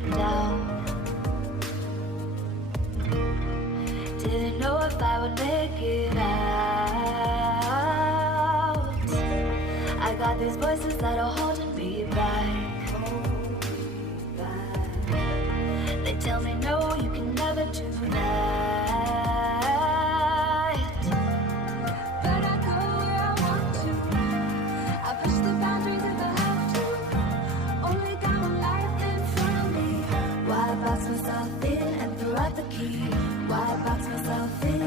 been down. Didn't know if I would make it out. I got these voices that are holding me back. They tell me no, you can never do that. But I go where I want to. I push the boundaries if I have to. Only got one life in front of me. Why box myself in and throw out the key? Why box myself in?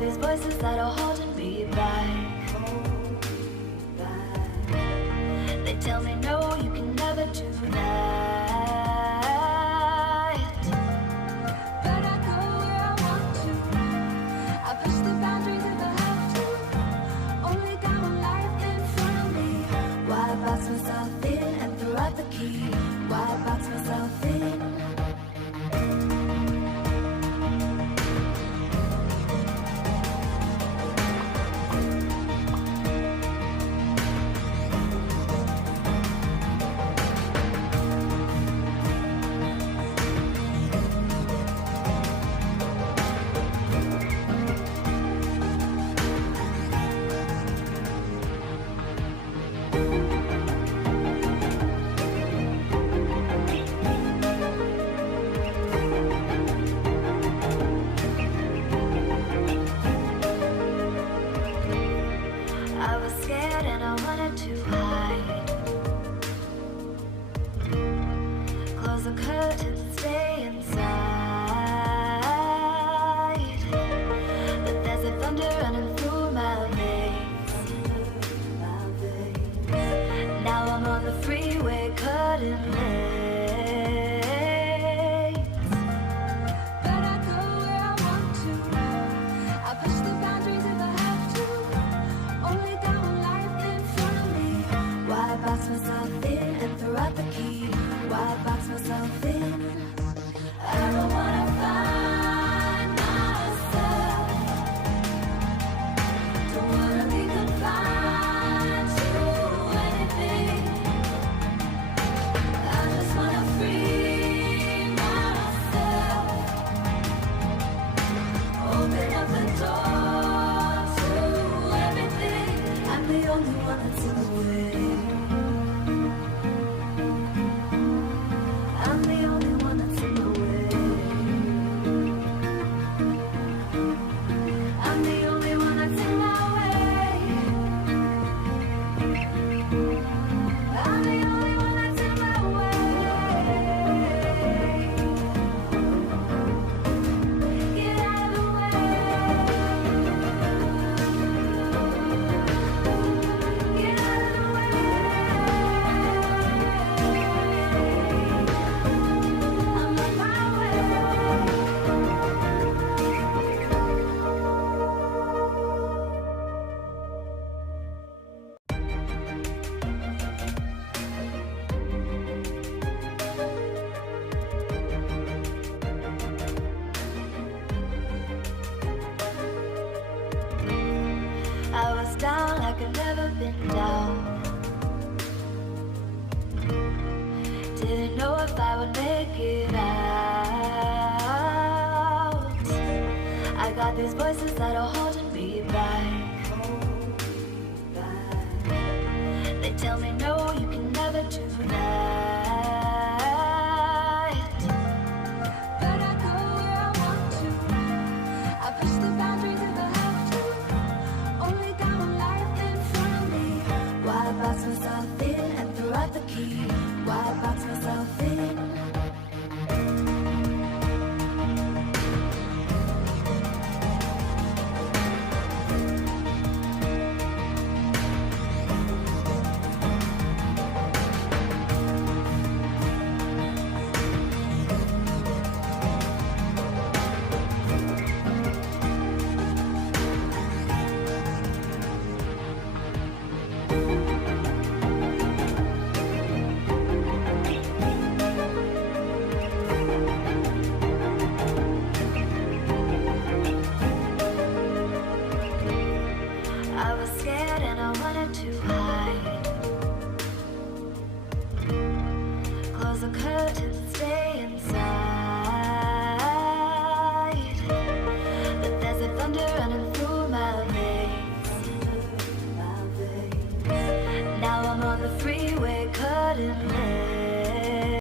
These voices that are holding me back. They tell me no, you can never do that. But I go where I want to. I push the boundaries if I have to. Only got one life in front of me. Why box myself in and throw out the key? Why box myself in? Why box myself in? I don't wanna find myself. Don't wanna be confined to anything. I just wanna free myself. Open up the door to everything. I'm the only one that's in the way. I'm the only one that's in the way. I'm the only one that's in my way. I'm the only one that's in my way. Get out of the way. Get out of the way. I'm on my way. I was down like I'd never been down. Didn't know if I would make it out. I got these voices that are holding me back. They tell me no, you can never do that. But I go where I want to. I push the boundaries if I have to. Only got one life in front of me. Why box myself in and throw out the key? Why box myself in? I was scared and I wanted to hide. Close the curtains, stay inside. But there's a thunder running through my veins. Now I'm on the freeway, cutting lanes.